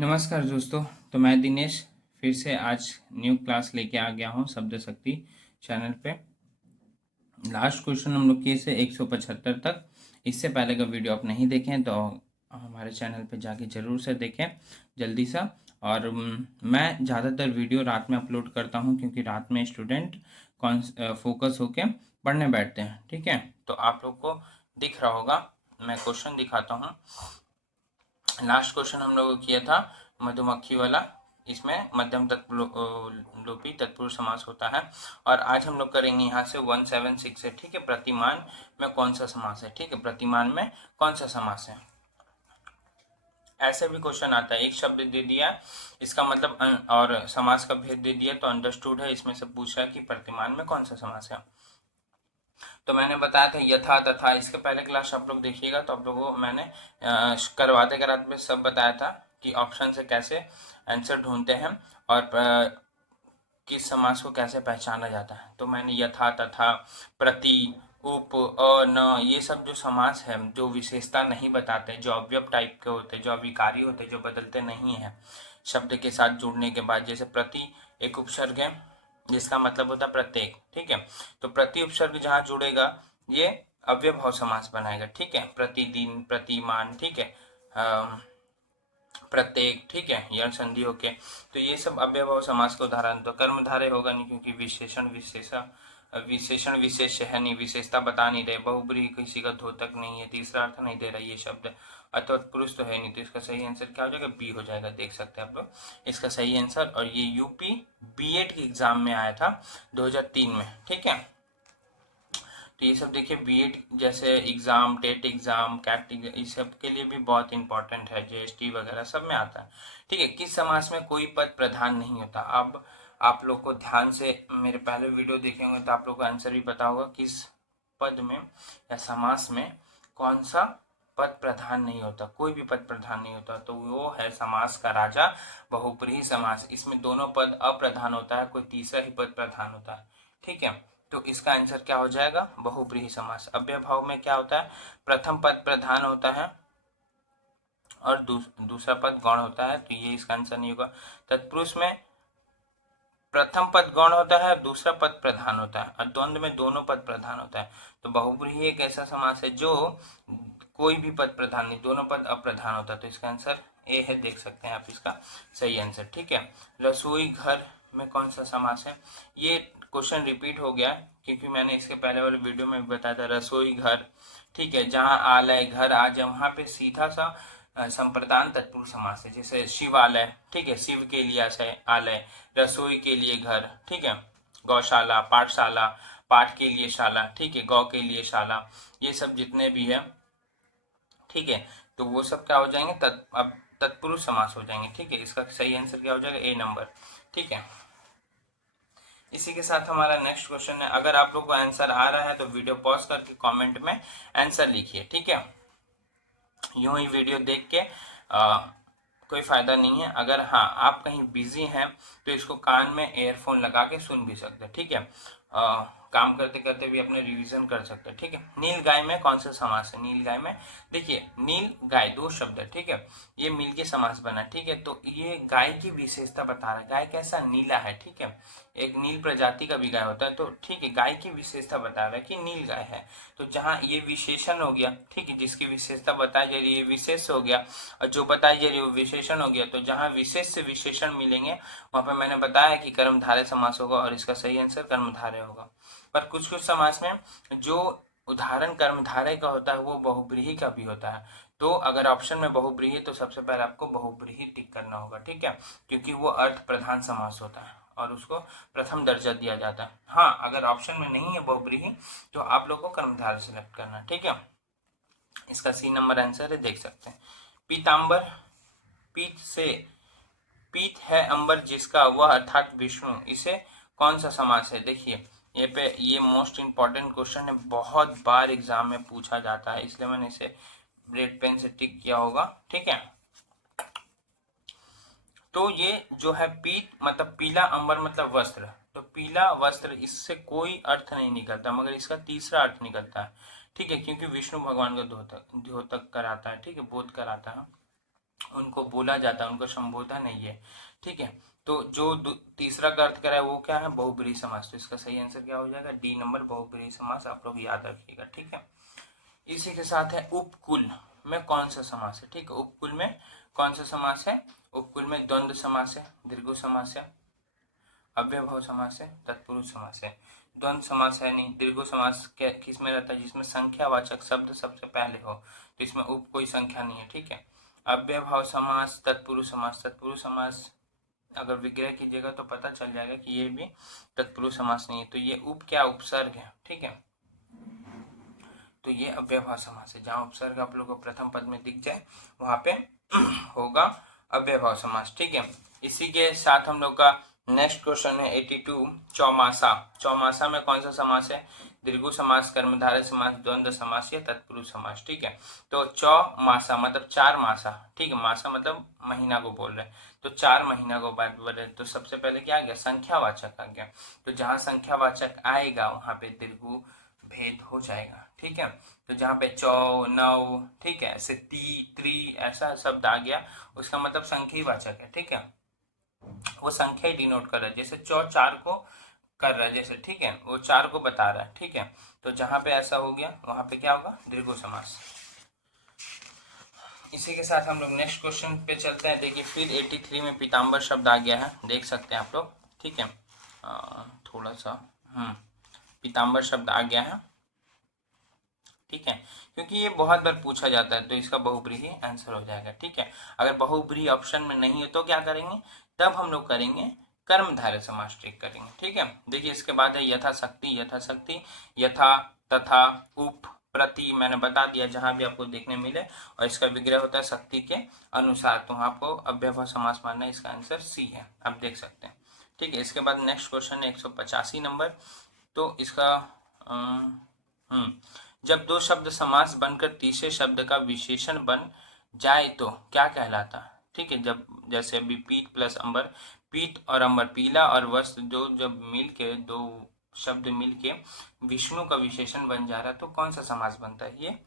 नमस्कार दोस्तों। तो मैं दिनेश फिर से आज न्यू क्लास लेके आ गया हूँ शब्द शक्ति चैनल पे। लास्ट क्वेश्चन हम लोग किए से 175 तक। इससे पहले का वीडियो आप नहीं देखें तो हमारे चैनल पे जाके ज़रूर से देखें जल्दी सा। और मैं ज़्यादातर वीडियो रात में अपलोड करता हूँ क्योंकि रात में स्टूडेंट फोकस होके पढ़ने बैठते हैं। ठीक है, तो आप लोग को दिख रहा होगा, मैं क्वेश्चन दिखाता हूँ। लास्ट क्वेश्चन हम लोगों को किया था मधुमक्खी वाला, इसमें मध्यम तत्पुरुषलोपी तत्पुरुष समास होता है। और आज हम लोग करेंगे यहाँ से 176 से। ठीक है, प्रतिमान में कौन सा समास है। ठीक है, प्रतिमान में कौन सा समास है। ऐसे भी क्वेश्चन आता है, एक शब्द दे दिया, इसका मतलब और समास का भेद दे दिया तो अंडरस्टूड है, इसमें से पूछा कि प्रतिमान में कौन सा समास है। तो मैंने बताया था यथा तथा, इसके पहले क्लास आप लोग देखिएगा तो आप लोगों को मैंने करवाते कराते सब बताया था कि ऑप्शन से कैसे आंसर ढूंढते हैं और किस समास को कैसे पहचाना जाता है। तो मैंने यथा तथा प्रति उप न ये सब जो समास है जो विशेषता नहीं बताते, जो अवयव टाइप के होते, जो अविकारी होते, जो बदलते नहीं है शब्द के साथ जुड़ने के बाद, जैसे प्रति एक उपसर्ग है जिसका मतलब होता है प्रत्येक। ठीक है, तो प्रति उपसर्ग जहाँ जुड़ेगा ये अव्ययभाव समास बनाएगा। ठीक है, प्रतिदिन, प्रतिमान, ठीक है, प्रत्येक, ठीक है, यण संधि होके, तो ये सब अव्ययभाव समास का उदाहरण। तो कर्मधारय होगा नहीं क्योंकि विशेषण विशेष है नहीं, विशेषता बता नहीं रहे। बहुब्रीहि किसी का द्योतक नहीं है, तीसरा अर्थ नहीं दे रहा ये शब्द। अथवा पुरुष तो है नहीं, तो इसका सही आंसर क्या हो जाएगा, बी हो जाएगा। देख सकते हैं आप लोग इसका सही आंसर। और ये यूपी बीएड के एग्जाम में आया था 2003 में। ठीक है, तो ये सब देखिए बीएड जैसे एग्जाम, टेट एग्जाम, कैट, इस सब के लिए भी बहुत इंपॉर्टेंट है, जीएसटी वगैरह सब में आता है। ठीक है, किस समास में कोई पद प्रधान नहीं होता। अब आप लोग को ध्यान से मेरे पहले वीडियो देखे होंगे तो आप लोग को आंसर भी पता होगा किस पद में या समास में कौन सा पद प्रधान नहीं होता, कोई भी पद प्रधान नहीं होता। तो वो है समास का राजा बहुब्रीहि समास। इसमें दोनों पद अप्रधान होता है, कोई तीसरा ही पद प्रधान होता है। ठीक है, तो इसका आंसर क्या हो जाएगा, बहुब्रीहि समास। अव्ययभाव में क्या होता है, प्रथम पद प्रधान होता है और दूसरा पद गौण होता है, तो ये इसका आंसर नहीं होगा। तत्पुरुष में प्रथम पद गौण होता है, दूसरा पद प्रधान होता है, और द्वंद्व में दोनों पद प्रधान होता है। तो बहुब्रीहि एक ऐसा समास है जो कोई भी पद प्रधान नहीं, दोनों पद अप्रधान होता है। तो इसका आंसर ए है, देख सकते हैं आप इसका सही आंसर। ठीक है, रसोई घर में कौन सा समास है। ये क्वेश्चन रिपीट हो गया क्योंकि मैंने इसके पहले वाले वीडियो में भी बताया था रसोई घर। ठीक है, जहाँ आलय घर आ जाए वहां पे सीधा सा संप्रदान तत्पुरुष समास है। जैसे शिवालय, ठीक है, शिव के लिए आलय, रसोई के लिए घर, ठीक है, गौशाला, पाठशाला, पाठ के लिए शाला, ठीक है, गौ के लिए शाला, ये सब जितने भी है, ठीक है, तो वो सब क्या हो जाएंगे, अब तत्पुरुष समास हो जाएंगे। ठीक है, इसका सही आंसर क्या हो जाएगा, ए नंबर। ठीक है, इसी के साथ हमारा नेक्स्ट क्वेश्चन है। अगर आप लोग को आंसर आ रहा है तो वीडियो पॉज करके कमेंट में आंसर लिखिए। ठीक है, यूं ही वीडियो देख के कोई फायदा नहीं है। अगर हाँ आप कहीं बिजी हैं तो इसको कान में एयरफोन लगा के सुन भी सकते हैं। ठीक है, काम करते करते भी अपने रिवीजन कर सकते हैं। ठीक है, नील गाय में कौन सा समास है। नील गाय में देखिए, नील गाय दो शब्द है। ठीक है, ये मिल के समास बना। ठीक है, तो ये गाय की विशेषता बता रहा है, गाय कैसा, नीला है। ठीक है, एक नील प्रजाति का भी गाय होता है। तो ठीक है, गाय की विशेषता बता रहा है कि नील गाय है। तो जहाँ ये विशेषण हो गया, ठीक है, जिसकी विशेषता बताई जा रही है विशेष हो गया, और जो बताई जा रही है वो विशेषण हो गया। तो जहाँ विशेष से विशेषण मिलेंगे वहां पर मैंने बताया कि कर्मधारय समास होगा, और इसका सही आंसर कर्मधारय होगा। पर कुछ कुछ समास में जो उदाहरण कर्मधारय का होता है वो बहुब्रीहि का भी होता है। तो अगर ऑप्शन में बहुब्रीहि है तो सबसे पहले आपको बहुब्रीहि टिक करना होगा। ठीक है, क्योंकि वो अर्थ प्रधान समास होता है और उसको प्रथम दर्जा दिया जाता है। हाँ, अगर ऑप्शन में नहीं है बहुब्रीहि तो आप लोग को कर्मधारय सिलेक्ट करना है। ठीक है, इसका सी नंबर आंसर है, देख सकते हैं। पीतांबर, पीत से, पीत है अंबर जिसका, वह अर्थात विष्णु, इसे कौन सा समास है। देखिए ये मोस्ट इंपॉर्टेंट क्वेश्चन है, बहुत बार एग्जाम में पूछा जाता है, इसलिए मैंने इसे रेड पेन से टिक किया होगा। ठीक है, तो ये जो है पीत मतलब पीला, अंबर मतलब वस्त्र, तो पीला वस्त्र, इससे कोई अर्थ नहीं निकलता, मगर इसका तीसरा अर्थ निकलता है। ठीक है, क्योंकि विष्णु भगवान का द्योतक कराता है। ठीक है, बोध कराता है। उनको बोला जाता है, उनको संबोधन है ये, ठीक है। तो जो तीसरा का अर्थ कराए वो क्या है, बहुब्रीहि समास। तो इसका सही आंसर क्या हो जाएगा, डी नंबर, बहुब्रीहि समास। आप लोग याद रखिएगा, ठीक है। इसी के साथ है उपकुल में कौन सा समास है, ठीक है। उपकुल में कौन सा समास है, उपकुल में द्वंद्व समास है, दीर्घ समास है, अव्ययभाव समास है, तत्पुरुष समास है। द्वंद्व समास है नहीं। दीर्घ समास किस में रहता है, जिसमें संख्यावाचक शब्द सबसे पहले हो, तो इसमें उप कोई संख्या नहीं है, ठीक है। अव्ययभाव समास, तत्पुरुष समास। तत्पुरुष समास अगर विग्रह कीजिएगा तो पता चल जाएगा कि ये भी तत्पुरुष समास नहीं है, तो ये उप क्या, उपसर्ग है, ठीक है। तो ये अव्ययभाव समास है। जहां उपसर्ग आप लोगों को प्रथम पद में दिख जाए वहां पे होगा अव्ययभाव समास, ठीक है। इसी के साथ हम लोग का नेक्स्ट क्वेश्चन है 82, चौमासा। चौमासा में कौन सा समास है, दीर्घ समास, कर्मधारय समास, द्वंद्व समास या तत्पुरुष समास, ठीक है। तो चौमासा मतलब 4 मासा, ठीक है। मासा मतलब महीना को बोल रहे हैं, तो 4 महीना को बात बोल रहे हैं। तो सबसे पहले क्या आ गया, संख्यावाचक आ गया। तो जहां संख्यावाचक आएगा वहां पे दीर्घ भेद हो जाएगा, ठीक है। तो जहाँ पे चौ, नौ, ठीक है, ऐसे ती, त्रि ऐसा शब्द आ गया, उसका मतलब संख्या ही वाचक है, ठीक है। वो संख्या ही डिनोट कर रहा है, जैसे चौ 4 को कर रहा है जैसे, ठीक है, वो 4 को बता रहा है, ठीक है। तो जहाँ पे ऐसा हो गया वहां पे क्या होगा, दीर्घ समास। इसी के साथ हम लोग नेक्स्ट क्वेश्चन पे चलते हैं। देखिए फिर 83 में पीताम्बर शब्द आ गया है, देख सकते हैं आप लोग, ठीक है। थोड़ा सा पीताम्बर शब्द आ गया है, ठीक है, क्योंकि ये बहुत बार पूछा जाता है, तो इसका बहुब्रीहि आंसर हो जाएगा, ठीक है। अगर बहुब्रीहि ऑप्शन में नहीं है तो क्या करेंगे, तब हम लोग करेंगे कर्मधारय समास ट्रिक करेंगे, ठीक है। देखिए इसके बाद है यथाशक्ति। यथाशक्ति, यथा, तथा, उप, प्रति, मैंने बता दिया जहां भी आपको देखने मिले, और इसका विग्रह होता है शक्ति के अनुसार, तो आपको अव्ययभाव समास मानना है। इसका आंसर सी है, आप देख सकते हैं, ठीक है। इसके बाद नेक्स्ट क्वेश्चन है 185 नंबर। तो इसका जब दो शब्द समास बनकर तीसरे शब्द का विशेषण बन जाए तो क्या कहलाता है, ठीक है। जब जैसे अभी पीत प्लस अंबर, पीत और अंबर, पीला और वस्त्र, जो जब मिल के दो शब्द मिल के विष्णु का विशेषण बन जा रहा है तो कौन सा समास बनता है, ये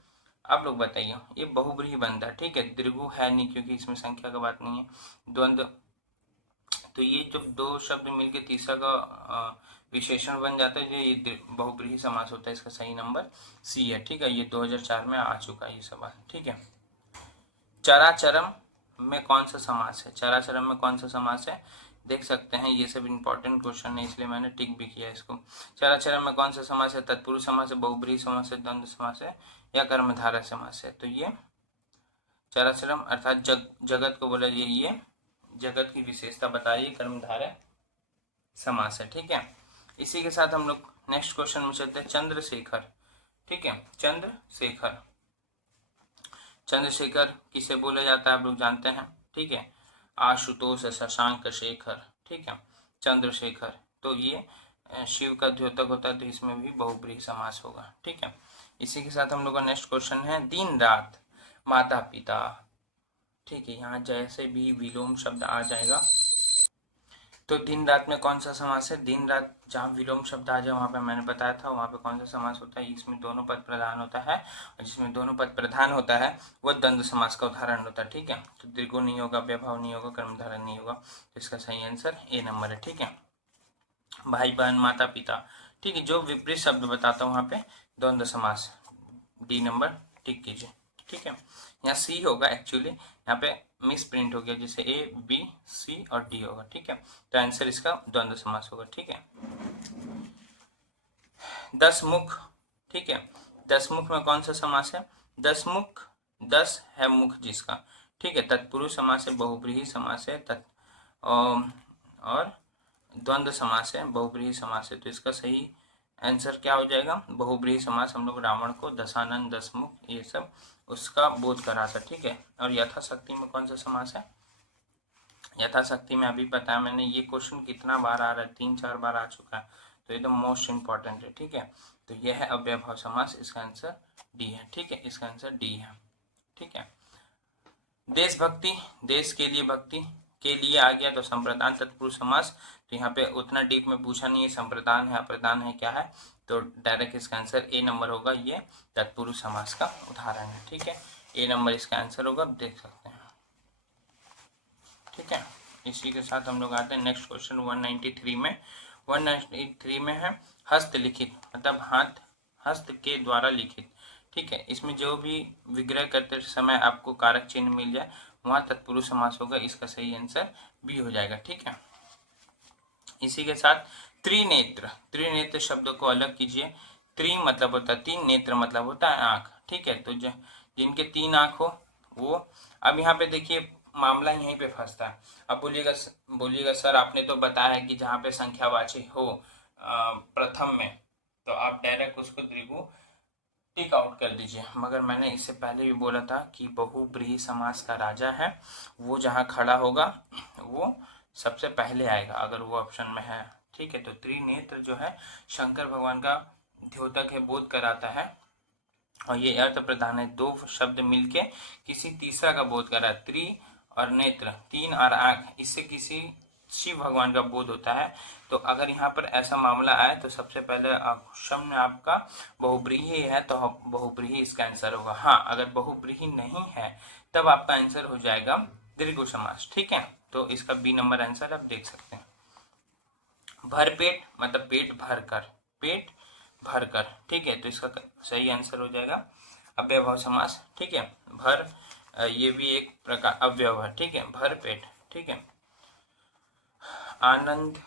आप लोग बताइए। ये बहुब्रीहि बनता है, ठीक है। दीर्घ है नहीं क्योंकि इसमें संख्या का बात नहीं है। द्वंद्व, तो ये जब दो शब्द मिलके तीसरा का विशेषण बन जाता है, जो ये बहुब्रीहि समास होता है। इसका सही नंबर सी है, ठीक है। ये 2004 में आ चुका है ये सवाल, ठीक है। चराचरम में कौन सा समास है, चराचरम में कौन सा समास है, देख सकते हैं। ये सब इंपॉर्टेंट क्वेश्चन है, इसलिए मैंने टिक भी किया इसको। चराचरम में कौन सा समास है, तत्पुरुष समास है, बहुब्रीहि समास है, द्वंद्व समास है या कर्मधारय समास है। तो ये चराचरम अर्थात जगत को बोला, ये जगत की विशेषता बताइए, कर्मधारय समास है, ठीक है। इसी के साथ हम लोग नेक्स्ट क्वेश्चन में चलते हैं। चंद्रशेखर, ठीक है। चंद्रशेखर, चंद्रशेखर किसे बोला जाता है आप लोग जानते हैं, ठीक है। आशुतोष, शशांक शेखर, ठीक है। चंद्रशेखर, तो ये शिव का द्योतक होता है, तो इसमें भी बहुब्रीहि समास होगा, ठीक है। इसी के साथ हम लोग का नेक्स्ट क्वेश्चन है दिन रात, माता पिता, ठीक है। यहाँ जैसे भी विलोम शब्द आ जाएगा तो दिन रात में कौन सा समास है, दिन रात जहाँ विलोम शब्द आ जाए वहां पे मैंने बताया था वहां पे कौन सा समास होता है, इसमें दोनों पद प्रधान होता है, और जिसमें दोनों पद प्रधान होता है वो द्वंद्व समास का उदाहरण होता है, ठीक है। तो दीर्घ नहीं होगा, व्यवहार नहीं होगा, कर्मधारय नहीं होगा, तो इसका सही आंसर ए नंबर है, ठीक है। भाई बहन, माता पिता, ठीक है। जो विपरीत शब्द बताता हूँ वहां पे द्वंद्व समास, डी नंबर टिक कीजिए, ठीक है। यहाँ सी होगा एक्चुअली, यहाँ पे मिस प्रिंट हो गया, जैसे ए बी सी और डी होगा, ठीक है। तो आंसर इसका द्वंद्व समास होगा, ठीक है। 10 मुख, ठीक है। 10 मुख में कौन सा समास है, 10 मुख, 10 है मुख जिसका, ठीक है। तत्पुरुष समास है, बहुब्रीहि समास है, और द्वंद्व समास है, बहुब्रीहि समास है। तो इसका सही आंसर क्या हो जाएगा, बहुब्रीहि समास। हम लोग रावण को दशानन, 10 मुख, ये सब उसका बोध करा था, ठीक है। और यथाशक्ति में कौन सा समास है, यथाशक्ति में अभी बताया मैंने, ये क्वेश्चन कितना बार आ रहा है, 3-4 बार आ चुका है, तो एकदम मोस्ट इंपॉर्टेंट है, ठीक है। तो यह है अव्ययभाव समास, इसका आंसर डी है, ठीक है। इसका आंसर डी है, ठीक है। देशभक्ति, देश के लिए भक्ति के लिए आ गया तो संप्रदान तत्पुरुष समास। तो यहाँ पे उतना डीप में पूछा नहीं है, संप्रदान है अप्रदान है क्या है, तो डायरेक्ट इसका आंसर ए नंबर होगा, ये तत्पुरुष समास का उदाहरण है, ठीक है। ए नंबर इसका आंसर होगा, आप देख सकते हैं। ठीक है। इसी के साथ हम लोग आते हैं नेक्स्ट क्वेश्चन 193 में। 193 में है हस्तलिखित, मतलब हस्त के द्वारा लिखित। ठीक है, इसमें जो भी विग्रह करते समय आपको कारक चिन्ह मिल जाए वहाँ तत्पुरुष समास होगा। इसका सही आंसर बी हो जाएगा। ठीक है, इसी के साथ त्रिनेत्र, त्रिनेत्र शब्द को अलग कीजिए। त्रि मतलब होता है तीन, नेत्र मतलब होता है आंख। ठीक है, तो जिनके तीन आंख हो वो, अब यहाँ पे देखिए मामला यहीं पे फंसता है। अब बोलिएगा सर आपने तो बताया है कि जहाँ पे संख्यावाची हो प्रथम में, तो आप डायरेक्ट उसको द्विगु टिक आउट कर दीजिए। मगर मैंने इससे पहले भी बोला था कि बहुब्रीहि समास का राजा है, वो जहाँ खड़ा होगा वो सबसे पहले आएगा अगर वो ऑप्शन में है। ठीक है, तो त्रिनेत्र जो है शंकर भगवान का द्योतक है, बोध कराता है, और ये अर्थ प्रधान है। दो शब्द मिलके किसी तीसरा का बोध करा, त्रि और नेत्र, तीन और आंख, इससे किसी शिव भगवान का बोध होता है। तो अगर यहाँ पर ऐसा मामला आए तो सबसे पहले ऑप्शन में आपका बहुब्रीहि है, तो बहुब्रीहि इसका आंसर होगा। हाँ, अगर बहुब्रीहि नहीं है तब आपका आंसर हो जाएगा दीर्घ समास। ठीक है, तो इसका बी नंबर आंसर आप देख सकते हैं। भरपेट मतलब पेट भरकर, पेट भरकर। ठीक है, तो इसका सही आंसर हो जाएगा अव्ययभाव समास। ठीक है, भर ये भी एक प्रकार अव्यय है। ठीक है, भर पेट। ठीक है, आनंद।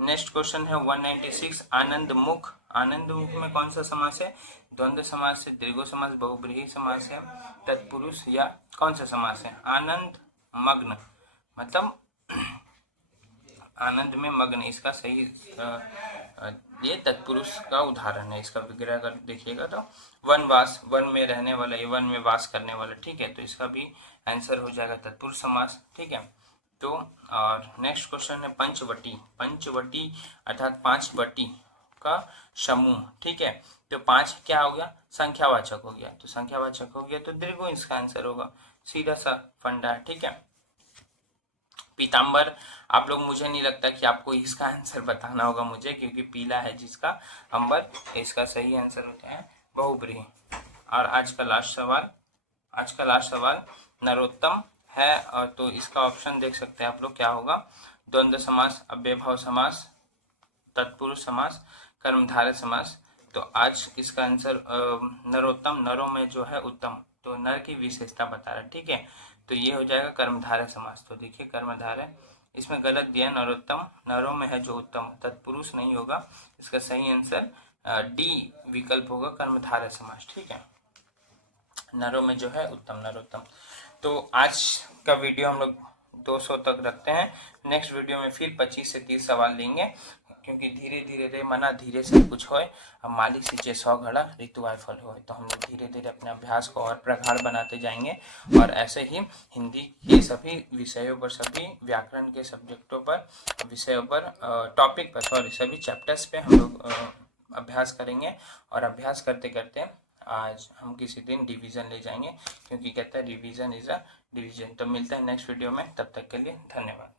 नेक्स्ट क्वेश्चन है 196 आनंद मुख। आनंद मुख में कौन सा समास है? द्वंद्व समास है, दीर्घ समास, बहुब्रीहि समास है, तत्पुरुष, या कौन सा समास है? आनंद मग्न मतलब आनंद में मग्न, इसका सही ये तत्पुरुष का उदाहरण है। इसका विग्रह अगर देखिएगा तो वनवास, वन में रहने वाला, वन में वास करने वाला। ठीक है, तो इसका भी आंसर हो जाएगा तत्पुरुष समास। ठीक है, तो और नेक्स्ट क्वेश्चन है पंचवटी। पंचवटी अर्थात पांच वटी का समूह। ठीक है, तो पांच क्या हो गया? संख्यावाचक हो गया, तो संख्यावाचक हो गया तो दीर्घ इसका आंसर होगा, सीधा सा फंडा है। ठीक है, पीताम्बर, आप लोग, मुझे नहीं लगता कि आपको इसका आंसर बताना होगा मुझे, क्योंकि पीला है जिसका अंबर, इसका सही आंसर होता है बहुब्रीहि। और आज का लास्ट सवाल नरोत्तम है, और तो इसका ऑप्शन देख सकते हैं आप लोग क्या होगा? द्वंद्व समास, अव्ययभाव समास, तत्पुरुष समास, कर्मधारय समास। तो आज इसका आंसर नरोत्तम, नरों में जो है उत्तम, तो नर की विशेषता बता रहा है। ठीक है, तो ये हो जाएगा कर्मधारय समास। तो देखिए कर्मधारय इसमें गलत दिया, नरोत्तम, नरों में है जो उत्तम, तत्पुरुष नहीं होगा। इसका सही आंसर डी विकल्प होगा, कर्मधारय समास। ठीक है, नरों में जो है उत्तम, नरोत्तम। तो आज का वीडियो हम लोग 200 तक रखते हैं। नेक्स्ट वीडियो में फिर 25 से 30 सवाल लेंगे, क्योंकि धीरे धीरे रे मना धीरे से कुछ होए, अब मालिक सींचे 100 घड़ा ऋतु आय फल होए। तो हम लोग धीरे धीरे अपने अभ्यास को और प्रगाढ़ बनाते जाएंगे, और ऐसे ही हिंदी के सभी विषयों पर, सभी व्याकरण के सब्जेक्टों पर, विषयों पर, टॉपिक पर, सभी चैप्टर्स पे हम लोग अभ्यास करेंगे। और अभ्यास करते करते आज हम किसी दिन डिवीजन ले जाएंगे, क्योंकि कहता है रिवीजन इज अ डिवीजन। तो मिलते हैं नेक्स्ट वीडियो में, तब तक के लिए धन्यवाद।